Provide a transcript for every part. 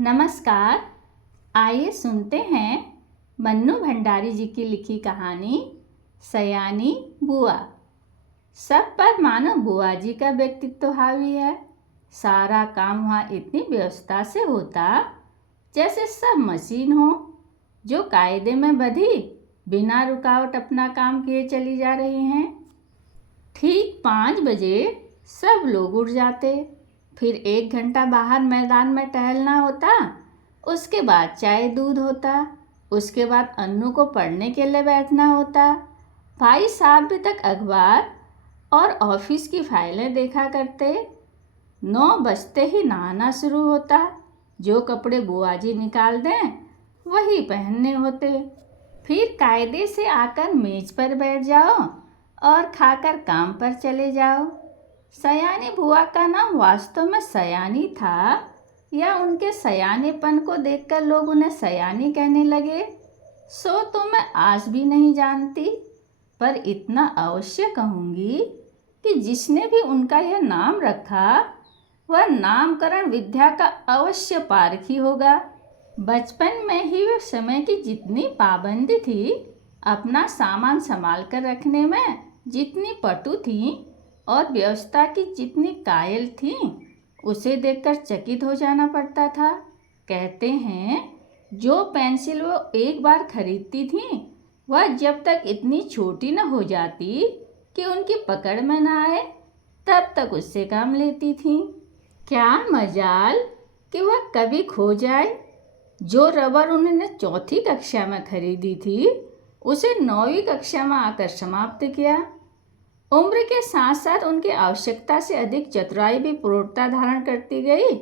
नमस्कार। आइए सुनते हैं मन्नू भंडारी जी की लिखी कहानी सयानी बुआ। सब पर मानो बुआ जी का व्यक्तित्व हावी है। सारा काम वहाँ इतनी व्यवस्था से होता जैसे सब मशीन हो जो कायदे में बधी बिना रुकावट अपना काम किए चली जा रही हैं। ठीक 5 बजे सब लोग उठ जाते, फिर 1 घंटा बाहर मैदान में टहलना होता, उसके बाद चाय दूध होता, उसके बाद अन्नू को पढ़ने के लिए बैठना होता। भाई साहब भी तक अखबार और ऑफिस की फाइलें देखा करते। 9 बजते ही नहाना शुरू होता, जो कपड़े बुआ जी निकाल दें वही पहनने होते। फिर कायदे से आकर मेज पर बैठ जाओ और खाकर काम पर चले जाओ। सयानी बुआ का नाम वास्तव में सयानी था या उनके सयानेपन को देखकर लोग उन्हें सयानी कहने लगे, सो तो मैं आज भी नहीं जानती। पर इतना अवश्य कहूँगी कि जिसने भी उनका यह नाम रखा वह नामकरण विद्या का अवश्य पारखी होगा। बचपन में ही वह समय की जितनी पाबंदी थी, अपना सामान संभाल कर रखने में जितनी पटु थी और व्यवस्था की जितनी कायल थी, उसे देखकर चकित हो जाना पड़ता था। कहते हैं जो पेंसिल वो एक बार खरीदती थी वह जब तक इतनी छोटी न हो जाती कि उनकी पकड़ में न आए तब तक उससे काम लेती थी। क्या मजाल कि वह कभी खो जाए। जो रबर उन्होंने 4ठी कक्षा में खरीदी थी उसे 9वीं कक्षा में आकर समाप्त किया। उम्र के साथ साथ उनकी आवश्यकता से अधिक चतुराई भी प्रौढ़ता धारण करती गई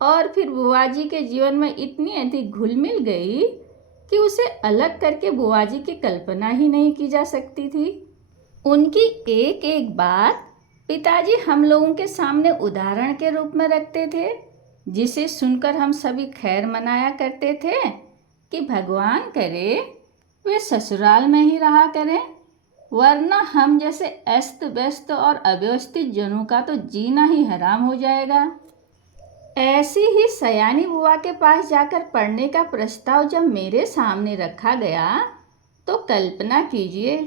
और फिर बुआ जी के जीवन में इतनी अधिक घुल मिल गई कि उसे अलग करके बुआ जी की कल्पना ही नहीं की जा सकती थी। उनकी एक एक बात पिताजी हम लोगों के सामने उदाहरण के रूप में रखते थे, जिसे सुनकर हम सभी खैर मनाया करते थे कि भगवान करे वे ससुराल में ही रहा करें, वरना हम जैसे अस्त व्यस्त और अव्यवस्थित जनों का तो जीना ही हराम हो जाएगा। ऐसी ही सयानी बुआ के पास जाकर पढ़ने का प्रस्ताव जब मेरे सामने रखा गया तो कल्पना कीजिए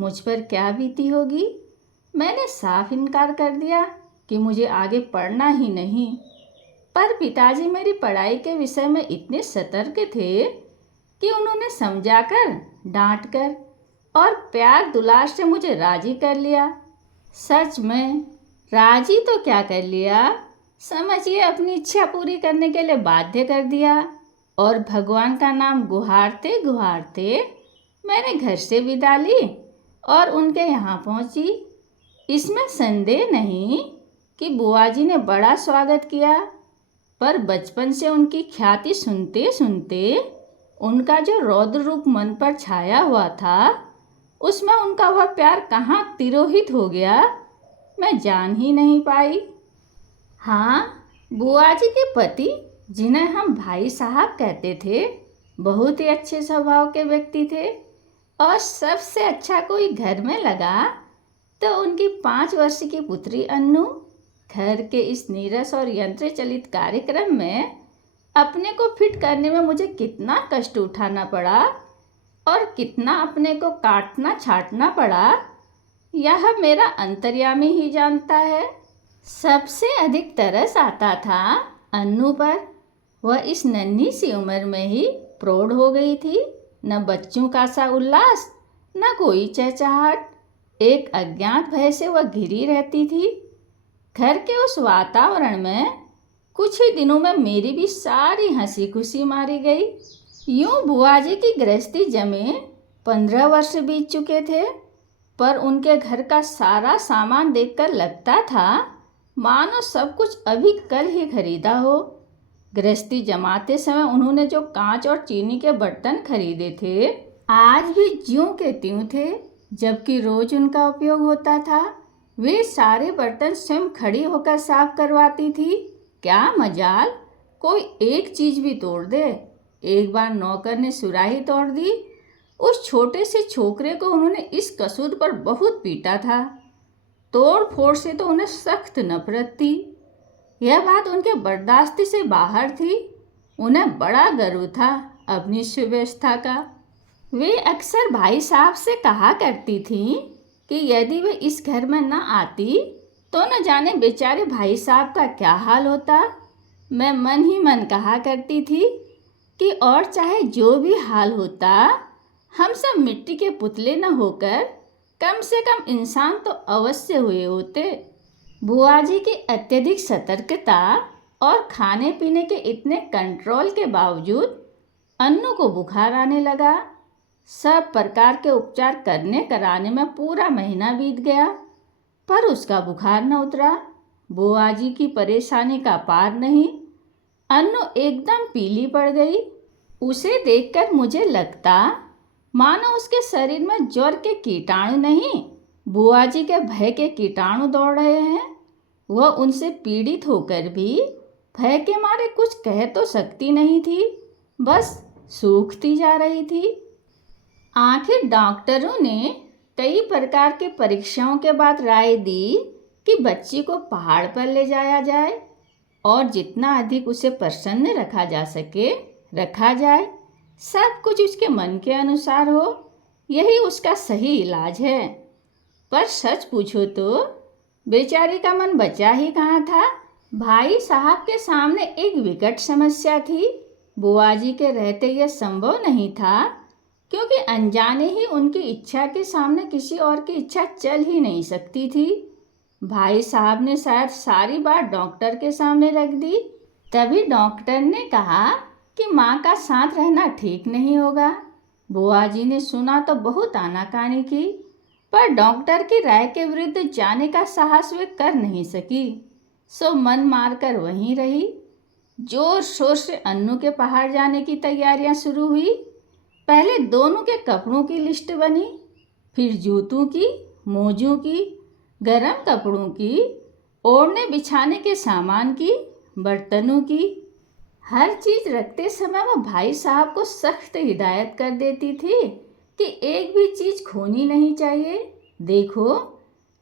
मुझ पर क्या बीती होगी। मैंने साफ इनकार कर दिया कि मुझे आगे पढ़ना ही नहीं, पर पिताजी मेरी पढ़ाई के विषय में इतने सतर्क थे कि उन्होंने समझाकर, डांटकर और प्यार दुलार से मुझे राजी कर लिया। सच में राजी तो क्या कर लिया, समझिए अपनी इच्छा पूरी करने के लिए बाध्य कर दिया। और भगवान का नाम गुहारते गुहारते मैंने घर से विदा ली और उनके यहाँ पहुँची। इसमें संदेह नहीं कि बुआ जी ने बड़ा स्वागत किया, पर बचपन से उनकी ख्याति सुनते सुनते उनका जो रौद्र रूप मन पर छाया हुआ था, उसमें उनका वह प्यार कहाँ तिरोहित हो गया मैं जान ही नहीं पाई। हाँ, बुआ जी के पति, जिन्हें हम भाई साहब कहते थे, बहुत ही अच्छे स्वभाव के व्यक्ति थे और सबसे अच्छा कोई घर में लगा तो उनकी 5 वर्ष की पुत्री अन्नू। घर के इस नीरस और यंत्र चलित कार्यक्रम में अपने को फिट करने में मुझे कितना कष्ट उठाना पड़ा और कितना अपने को काटना छाटना पड़ा, यह मेरा अंतर्यामी ही जानता है। सबसे अधिक तरस आता था अन्नू पर। वह इस नन्ही सी उम्र में ही प्रौढ़ हो गई थी। न बच्चों का सा उल्लास, न कोई चहचहाट, एक अज्ञात भय से वह घिरी रहती थी। घर के उस वातावरण में कुछ ही दिनों में मेरी भी सारी हंसी खुशी मारी गई। यूं बुआ जी की गृहस्थी जमे 15 वर्ष बीत चुके थे, पर उनके घर का सारा सामान देखकर लगता था मानो सब कुछ अभी कल ही खरीदा हो। गृहस्थी जमाते समय उन्होंने जो कांच और चीनी के बर्तन खरीदे थे, आज भी ज्यों के त्यों थे, जबकि रोज उनका उपयोग होता था। वे सारे बर्तन स्वयं खड़ी होकर साफ करवाती थी। क्या मजाल, कोई एक चीज भी तोड़ दे। एक बार नौकर ने सुराही तोड़ दी। उस छोटे से छोकरे को उन्होंने इस कसूर पर बहुत पीटा था। तोड़ फोड़ से तो उन्हें सख्त नफरत थी। यह बात उनके बर्दाश्त से बाहर थी। उन्हें बड़ा गर्व था अपनी सुव्यवस्था का। वे अक्सर भाई साहब से कहा करती थीं कि यदि वे इस घर में न आती तो न जाने बेचारे भाई साहब का क्या हाल होता। मैं मन ही मन कहा करती थी कि और चाहे जो भी हाल होता, हम सब मिट्टी के पुतले न होकर कम से कम इंसान तो अवश्य हुए होते। बुआ जी की अत्यधिक सतर्कता और खाने पीने के इतने कंट्रोल के बावजूद अन्नू को बुखार आने लगा। सब प्रकार के उपचार करने कराने में पूरा महीना बीत गया, पर उसका बुखार न उतरा। बुआ जी की परेशानी का पार नहीं। अन्नू एकदम पीली पड़ गई। उसे देखकर मुझे लगता मानो उसके शरीर में ज्वर के कीटाणु नहीं, बुआ जी के भय के कीटाणु दौड़ रहे हैं। वह उनसे पीड़ित होकर भी भय के मारे कुछ कह तो सकती नहीं थी, बस सूखती जा रही थी। आखिर डॉक्टरों ने कई प्रकार के परीक्षाओं के बाद राय दी कि बच्ची को पहाड़ पर ले जाया जाए और जितना अधिक उसे प्रसन्न रखा जा सके रखा जाए। सब कुछ उसके मन के अनुसार हो, यही उसका सही इलाज है। पर सच पूछो तो बेचारी का मन बचा ही कहाँ था। भाई साहब के सामने एक विकट समस्या थी। बुआ जी के रहते यह संभव नहीं था, क्योंकि अनजाने ही उनकी इच्छा के सामने किसी और की इच्छा चल ही नहीं सकती थी। भाई साहब ने शायद सारी बात डॉक्टर के सामने रख दी। तभी डॉक्टर ने कहा कि माँ का साथ रहना ठीक नहीं होगा। बुआ जी ने सुना तो बहुत आनाकानी की, पर डॉक्टर की राय के विरुद्ध जाने का साहस वे कर नहीं सकी, सो मन मारकर वहीं रही। जोर शोर से अन्नू के पहाड़ जाने की तैयारियां शुरू हुई। पहले दोनों के कपड़ों की लिस्ट बनी, फिर जूतों की, मोजों की, गरम कपड़ों की, ओढ़ने बिछाने के सामान की, बर्तनों की। हर चीज़ रखते समय वह भाई साहब को सख्त हिदायत कर देती थी कि एक भी चीज़ खोनी नहीं चाहिए। देखो,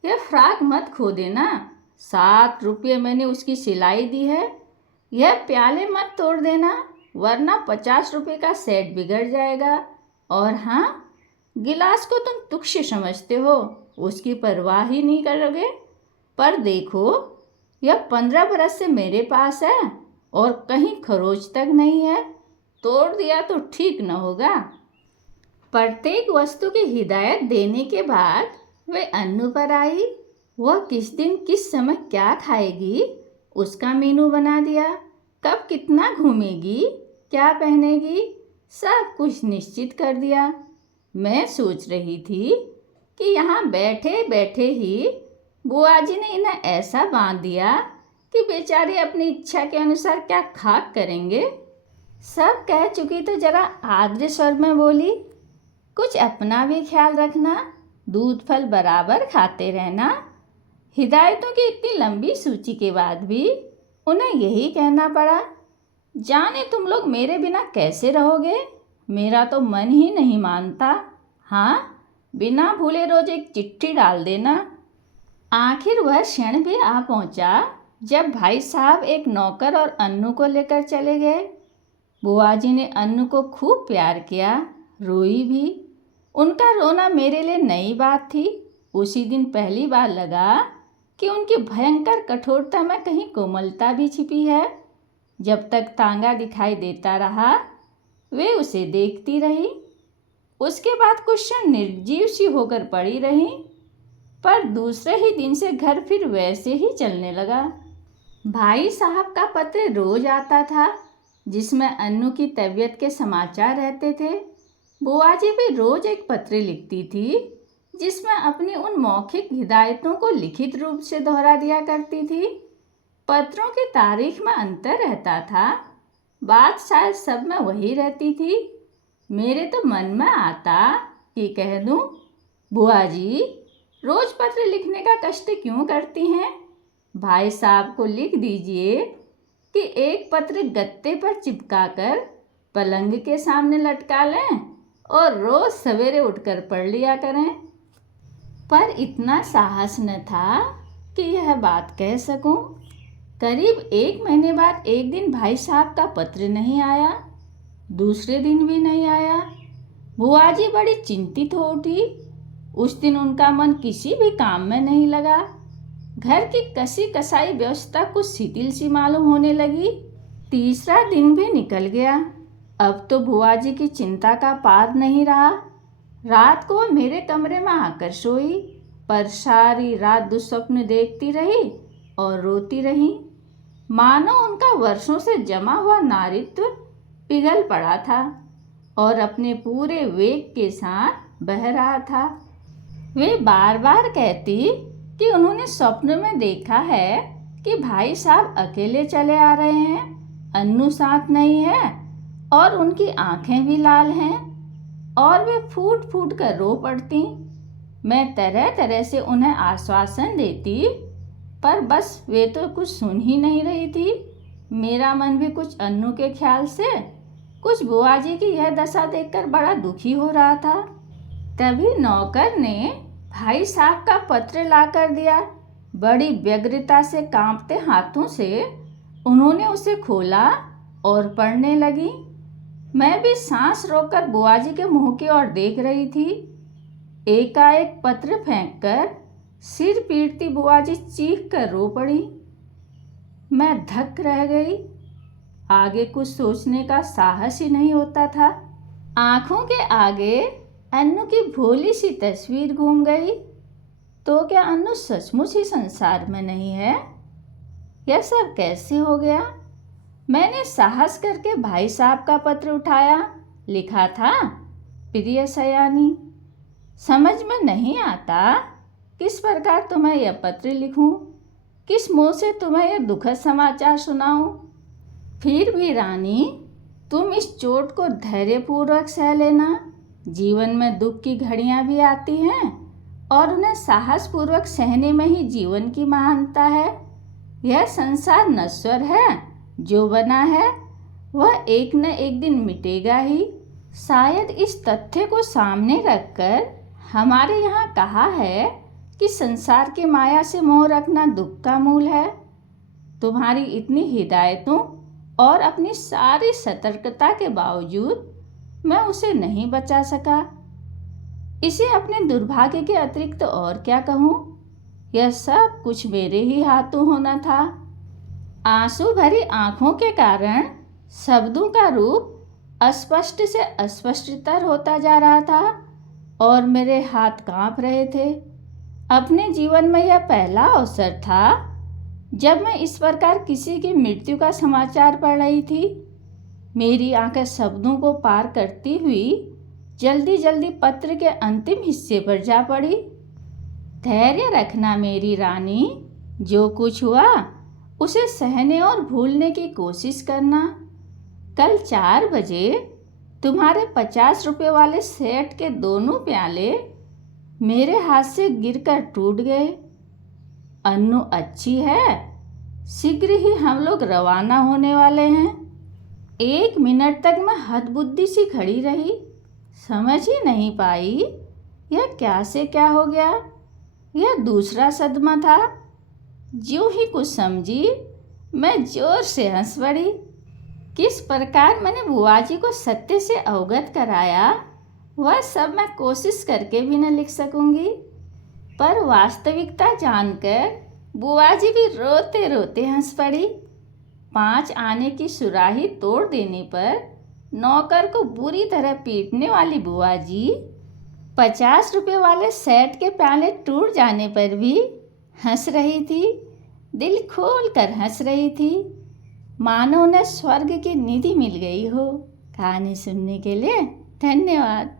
यह फ्रॉक मत खो देना, 7 रुपये मैंने उसकी सिलाई दी है। यह प्याले मत तोड़ देना, वरना 50 रुपये का सेट बिगड़ जाएगा। और हाँ, गिलास को तुम तुच्छ समझते हो, उसकी परवाह ही नहीं करोगे। पर देखो, यह 15 बरस से मेरे पास है और कहीं खरोच तक नहीं है, तोड़ दिया तो ठीक न होगा। प्रत्येक वस्तु की हिदायत देने के बाद वे अन्नू पर आई। वह किस दिन किस समय क्या खाएगी उसका मेनू बना दिया। कब कितना घूमेगी, क्या पहनेगी, सब कुछ निश्चित कर दिया। मैं सोच रही थी कि यहाँ बैठे बैठे ही बुआ जी ने इन्हें ऐसा बांध दिया कि बेचारे अपनी इच्छा के अनुसार क्या खाक करेंगे। सब कह चुकी तो जरा आर्द्र स्वर में बोली, कुछ अपना भी ख्याल रखना, दूध फल बराबर खाते रहना। हिदायतों की इतनी लंबी सूची के बाद भी उन्हें यही कहना पड़ा। जाने तुम लोग मेरे बिना कैसे रहोगे, मेरा तो मन ही नहीं मानता। हाँ, बिना भूले रोज एक चिट्ठी डाल देना। आखिर वह क्षण भी आ पहुंचा जब भाई साहब एक नौकर और अन्नू को लेकर चले गए। बुआ जी ने अन्नू को खूब प्यार किया, रोई भी। उनका रोना मेरे लिए नई बात थी। उसी दिन पहली बार लगा कि उनकी भयंकर कठोरता में कहीं कोमलता भी छिपी है। जब तक तांगा दिखाई देता रहा, वे उसे देखती रही। उसके बाद कुछ क्षण निर्जीव सी होकर पड़ी रही, पर दूसरे ही दिन से घर फिर वैसे ही चलने लगा। भाई साहब का पत्र रोज आता था, जिसमें अन्नू की तबीयत के समाचार रहते थे। बुआ जी भी रोज एक पत्र लिखती थी, जिसमें अपनी उन मौखिक हिदायतों को लिखित रूप से दोहरा दिया करती थी। पत्रों की तारीख में अंतर रहता था, बात शायद सब में वही रहती थी। मेरे तो मन में आता कि कह दूं, बुआ जी रोज पत्र लिखने का कष्ट क्यों करती हैं? भाई साहब को लिख दीजिए कि एक पत्र गत्ते पर चिपकाकर पलंग के सामने लटका लें और रोज सवेरे उठकर पढ़ लिया करें। पर इतना साहस न था कि यह बात कह सकूं। करीब 1 महीने बाद एक दिन भाई साहब का पत्र नहीं आया, दूसरे दिन भी नहीं आया। बुआ जी बड़ी चिंतित हो उठी। उस दिन उनका मन किसी भी काम में नहीं लगा। घर की कसी कसाई व्यवस्था कुछ शिथिल सी मालूम होने लगी। तीसरा दिन भी निकल गया। अब तो बुआ जी की चिंता का पार नहीं रहा। रात को वह मेरे कमरे में आकर सोई, पर सारी रात दुस्वप्न देखती रही और रोती रही, मानो उनका वर्षों से जमा हुआ नारित्व पिघल पड़ा था और अपने पूरे वेग के साथ बह रहा था। वे बार बार कहती कि उन्होंने स्वप्न में देखा है कि भाई साहब अकेले चले आ रहे हैं, अन्नू साथ नहीं है और उनकी आंखें भी लाल हैं, और वे फूट फूट कर रो पड़ती। मैं तरह तरह से उन्हें आश्वासन देती, पर बस वे तो कुछ सुन ही नहीं रही थी। मेरा मन भी कुछ अन्नू के ख्याल से, कुछ बुआ जी की यह दशा देखकर बड़ा दुखी हो रहा था। तभी नौकर ने भाई साहब का पत्र ला कर दिया। बड़ी व्यग्रता से कांपते हाथों से उन्होंने उसे खोला और पढ़ने लगी। मैं भी सांस रोककर बुआ जी के मुंह की ओर देख रही थी। एकाएक पत्र फेंककर सिर पीटती बुआ जी चीख कर रो पड़ी। मैं धक्क रह गई। आगे कुछ सोचने का साहस ही नहीं होता था। आंखों के आगे अन्नू की भोली सी तस्वीर घूम गई। तो क्या अन्नू सचमुच ही संसार में नहीं है? यह सब कैसे हो गया? मैंने साहस करके भाई साहब का पत्र उठाया। लिखा था, प्रिय सयानी, समझ में नहीं आता किस प्रकार तुम्हें यह पत्र लिखूं, किस मुंह से तुम्हें यह दुखद समाचार सुनाऊं। फिर भी रानी, तुम इस चोट को धैर्यपूर्वक सह लेना। जीवन में दुख की घड़ियां भी आती हैं और उन्हें साहसपूर्वक सहने में ही जीवन की महानता है। यह संसार नश्वर है, जो बना है वह एक न एक दिन मिटेगा ही। शायद इस तथ्य को सामने रखकर हमारे यहाँ कहा है कि संसार की माया से मोह रखना दुख का मूल है। तुम्हारी इतनी हिदायतों और अपनी सारी सतर्कता के बावजूद मैं उसे नहीं बचा सका। इसे अपने दुर्भाग्य के अतिरिक्त और क्या कहूँ? यह सब कुछ मेरे ही हाथों होना था। आंसू भरी आंखों के कारण शब्दों का रूप अस्पष्ट से अस्पष्टतर होता जा रहा था और मेरे हाथ कांप रहे थे। अपने जीवन में यह पहला अवसर था जब मैं इस प्रकार किसी की मृत्यु का समाचार पढ़ रही थी। मेरी आंखें शब्दों को पार करती हुई जल्दी जल्दी पत्र के अंतिम हिस्से पर जा पड़ी। धैर्य रखना मेरी रानी, जो कुछ हुआ उसे सहने और भूलने की कोशिश करना। कल 4 बजे तुम्हारे 50 रुपए वाले सेठ के दोनों प्याले मेरे हाथ से गिरकर टूट गए। अन्नू अच्छी है, शीघ्र ही हम लोग रवाना होने वाले हैं। 1 मिनट तक मैं हतबुद्धि सी खड़ी रही, समझ ही नहीं पाई यह क्या से क्या हो गया। यह दूसरा सदमा था। जो ही कुछ समझी, मैं जोर से हंस पड़ी। किस प्रकार मैंने बुआ जी को सत्य से अवगत कराया, वह सब मैं कोशिश करके भी न लिख सकूंगी। पर वास्तविकता जानकर बुआ जी भी रोते रोते हंस पड़ी। 5 आने की सुराही तोड़ देने पर नौकर को बुरी तरह पीटने वाली बुआ जी 50 रुपए वाले सेठ के प्याले टूट जाने पर भी हंस रही थी, दिल खोल कर हंस रही थी, मानो उन्हें स्वर्ग की निधि मिल गई हो। कहानी सुनने के लिए धन्यवाद।